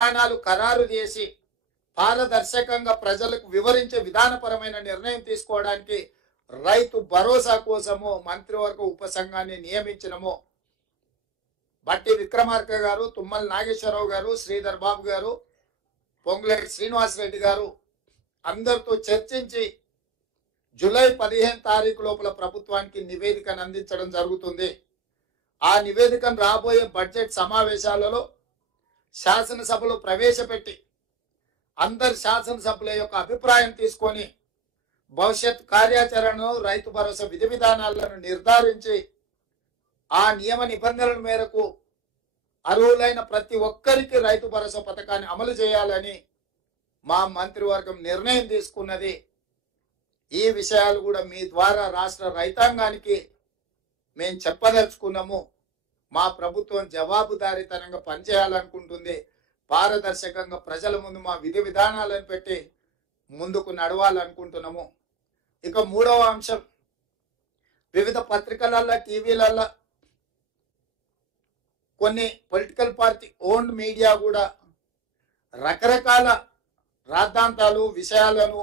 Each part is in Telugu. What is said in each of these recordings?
విధానాలు ఖరారు చేసి పారదర్శకంగా ప్రజలకు వివరించే విధానపరమైన నిర్ణయం తీసుకోవడానికి రైతు భరోసా కోసము మంత్రివర్గ ఉపసంఘాన్ని నియమించినము. బట్టి విక్రమార్క గారు, తుమ్మల నాగేశ్వరరావు గారు, శ్రీధర్ బాబు గారు, పొంగులేటి శ్రీనివాసరెడ్డి గారు అందరితో చర్చించి జూలై 15 తారీఖు లోపల ప్రభుత్వానికి నివేదికను అందించడం జరుగుతుంది. ఆ నివేదికను రాబోయే బడ్జెట్ సమావేశాలలో శాసనసభలో ప్రవేశపెట్టి అందరి శాసనసభ్యుల యొక్క అభిప్రాయం తీసుకొని భవిష్యత్ కార్యాచరణను రైతు భరోసా విధి విధానాలను నిర్ధారించి ఆ నియమ నిబంధనల మేరకు అర్హులైన ప్రతి ఒక్కరికి రైతు భరోసా పథకాన్ని అమలు చేయాలని మా మంత్రివర్గం నిర్ణయం తీసుకున్నది. ఈ విషయాలు కూడా మీ ద్వారా రాష్ట్ర రైతాంగానికి మేము చెప్పదలుచుకున్నాము. మా ప్రభుత్వం జవాబుదారీతనంగా పనిచేయాలనుకుంటుంది. పారదర్శకంగా ప్రజల ముందు మా విధి విధానాలను పెట్టి ముందుకు నడవాలనుకుంటున్నాము. ఇక మూడవ అంశం, వివిధ పత్రికలలో, టీవీలలో కొన్ని పొలిటికల్ పార్టీ ఓన్డ్ మీడియా కూడా రకరకాల రాద్ధాంతాలు విషయాలను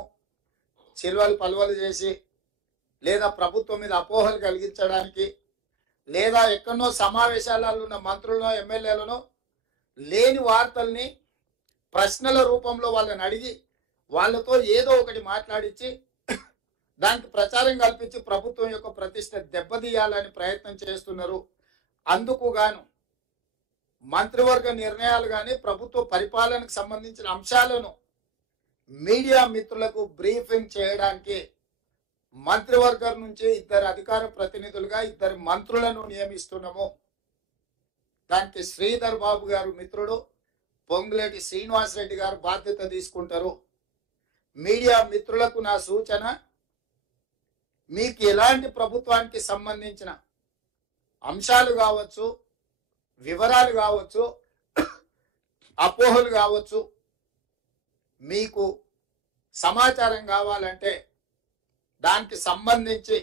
చిల్వలు పల్వలు చేసి లేదా ప్రభుత్వం మీద అపోహలు కలిగించడానికి లేదా ఎక్కడో సమావేశాలలో ఉన్న మంత్రులను ఎమ్మెల్యేలను లేని వార్తల్ని ప్రశ్నల రూపంలో వాళ్ళని అడిగి వాళ్ళతో ఏదో ఒకటి మాట్లాడించి దానికి ప్రచారం కల్పించి ప్రభుత్వం యొక్క ప్రతిష్ట దెబ్బతీయాలని ప్రయత్నం చేస్తున్నారు. అందుకు గాను మంత్రివర్గ నిర్ణయాలు కానీ ప్రభుత్వ పరిపాలనకు సంబంధించిన అంశాలను మీడియా మిత్రులకు బ్రీఫింగ్ చేయడానికి మంత్రివర్గం నుంచి 2 అధికార ప్రతినిధులుగా 2 మంత్రులను నియమిస్తున్నాము. దానికి శ్రీధర్ బాబు గారు మిత్రుడు, పొంగులేటి శ్రీనివాసరెడ్డి గారు బాధ్యత తీసుకుంటారు. మీడియా మిత్రులకు నా సూచన, మీకు ఎలాంటి ప్రభుత్వానికి సంబంధించిన అంశాలు కావచ్చు, వివరాలు కావచ్చు, అపోహలు కావచ్చు, మీకు సమాచారం కావాలంటే దానికి సంబంధించి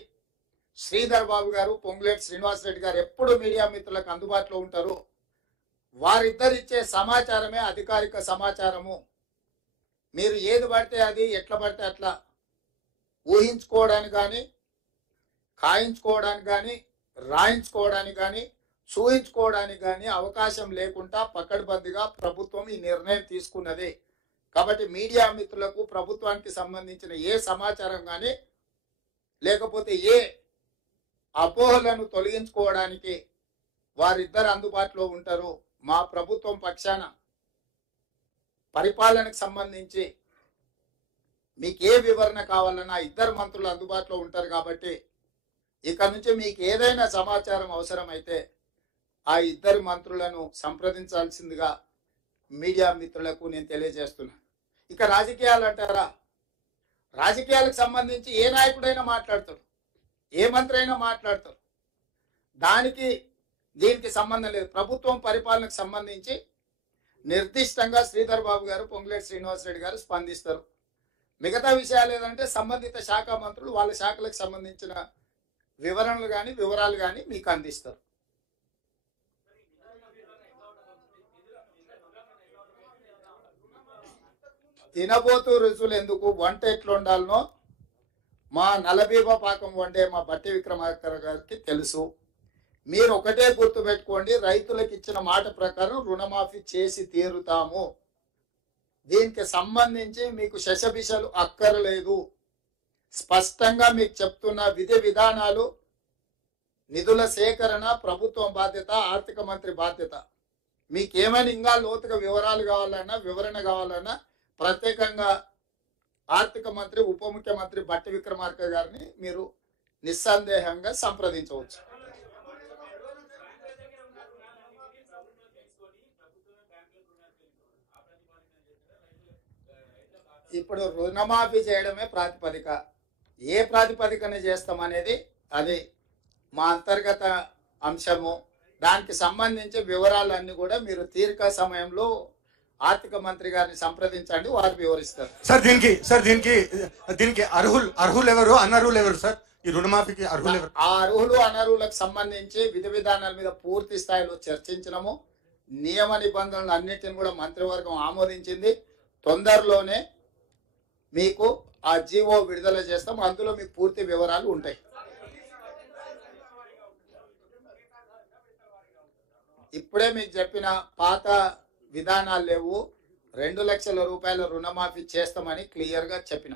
శ్రీధర్ బాబు గారు, పొంగులేటి శ్రీనివాసరెడ్డి గారు ఎప్పుడు మీడియా మిత్రులకు అందుబాటులో ఉంటారు. వారిద్దరిచ్చే సమాచారమే అధికారిక సమాచారము. మీరు ఏది పడితే అది, ఎట్లా పడితే అట్లా ఊహించుకోవడానికి కానీ, ఖాయించుకోవడానికి కానీ, రాయించుకోవడానికి కానీ, చూయించుకోవడానికి కానీ అవకాశం లేకుండా పకడ్బందీగా ప్రభుత్వం ఈ నిర్ణయం తీసుకున్నది. కాబట్టి మీడియా మిత్రులకు ప్రభుత్వానికి సంబంధించిన ఏ సమాచారం కానీ లేకపోతే ఏ అపోహలను తొలగించుకోవడానికి వారిద్దరు అందుబాటులో ఉంటారు. మా ప్రభుత్వం పక్షాన పరిపాలనకు సంబంధించి మీకు ఏ వివరణ కావాలన్నా 2 మంత్రులు అందుబాటులో ఉంటారు. కాబట్టి ఇక నుంచి మీకు ఏదైనా సమాచారం అవసరమైతే ఆ 2 మంత్రులను సంప్రదించాల్సిందిగా మీడియా మిత్రులకు నేను తెలియజేస్తున్నా. ఇక రాజకీయాలు అంటారా, రాజకీయాలకు సంబంధించి ఏ నాయకుడైనా మాట్లాడతాడు, ఏ మంత్రి అయినా మాట్లాడతారు. దానికి దీనికి సంబంధం లేదు. ప్రభుత్వం పరిపాలనకు సంబంధించి నిర్దిష్టంగా శ్రీధర్ బాబు గారు, పొంగులేటి శ్రీనివాసరెడ్డి గారు స్పందిస్తారు. మిగతా విషయాలు ఏదంటే సంబంధిత శాఖ మంత్రులు వాళ్ళ శాఖలకు సంబంధించిన వివరణలు కానీ వివరాలు కానీ మీకు అందిస్తారు. తినబోతూ రుచులు ఎందుకు, వంట ఎట్లా ఉండాలనో మా నలబీబా పాకం వండే మా బట్టి విక్రమార్క గారికి తెలుసు. మీరు ఒకటే గుర్తుపెట్టుకోండి, రైతులకు ఇచ్చిన మాట ప్రకారం రుణమాఫీ చేసి తీరుతాము. దీనికి సంబంధించి మీకు శశబిషలు అక్కర్లేదు. స్పష్టంగా మీకు చెప్తున్న విధి విధానాలు, నిధుల సేకరణ ప్రభుత్వం బాధ్యత, ఆర్థిక మంత్రి బాధ్యత. మీకేమైనా ఇంకా లోతుగా వివరాలు కావాలన్నా, వివరణ కావాలన్నా ప్రత్యేకంగా ఆర్థిక మంత్రి, ఉప ముఖ్యమంత్రి బట్టి విక్రమార్క గారిని మీరు నిస్సందేహంగా సంప్రదించవచ్చు. ఇప్పుడు రుణమాఫీ చేయడమే ప్రాతిపదిక. ఏ ప్రాతిపదికన చేస్తామనేది అది మా అంతర్గత అంశము. దానికి సంబంధించి వివరాలన్నీ కూడా మీరు తీరిక సమయంలో ఆర్థిక మంత్రి గారిని సంప్రదించండి, వారు వివరిస్తారు. సార్ దీనికి అర్హులు ఎవరు, అనర్హులు ఎవరు సార్? ఈ రుణమాఫీకి అర్హులు ఎవరు? ఆ అర్హులు అనర్హులకు సంబంధించి విధి విధానాల మీద పూర్తి స్థాయిలో చర్చించినము. నియమ నిబంధనలు అన్నిటిని కూడా మంత్రివర్గం ఆమోదించింది. తొందరలోనే మీకు ఆ జీవో విడుదల చేస్తాం. అందులో మీకు పూర్తి వివరాలు ఉంటాయి. ఇప్పుడే మీకు చెప్పిన పాత విధానాలు లేవు. 2 లక్షల రూపాయల రుణమాఫీ చేస్తామని క్లియర్గా చెప్పిన.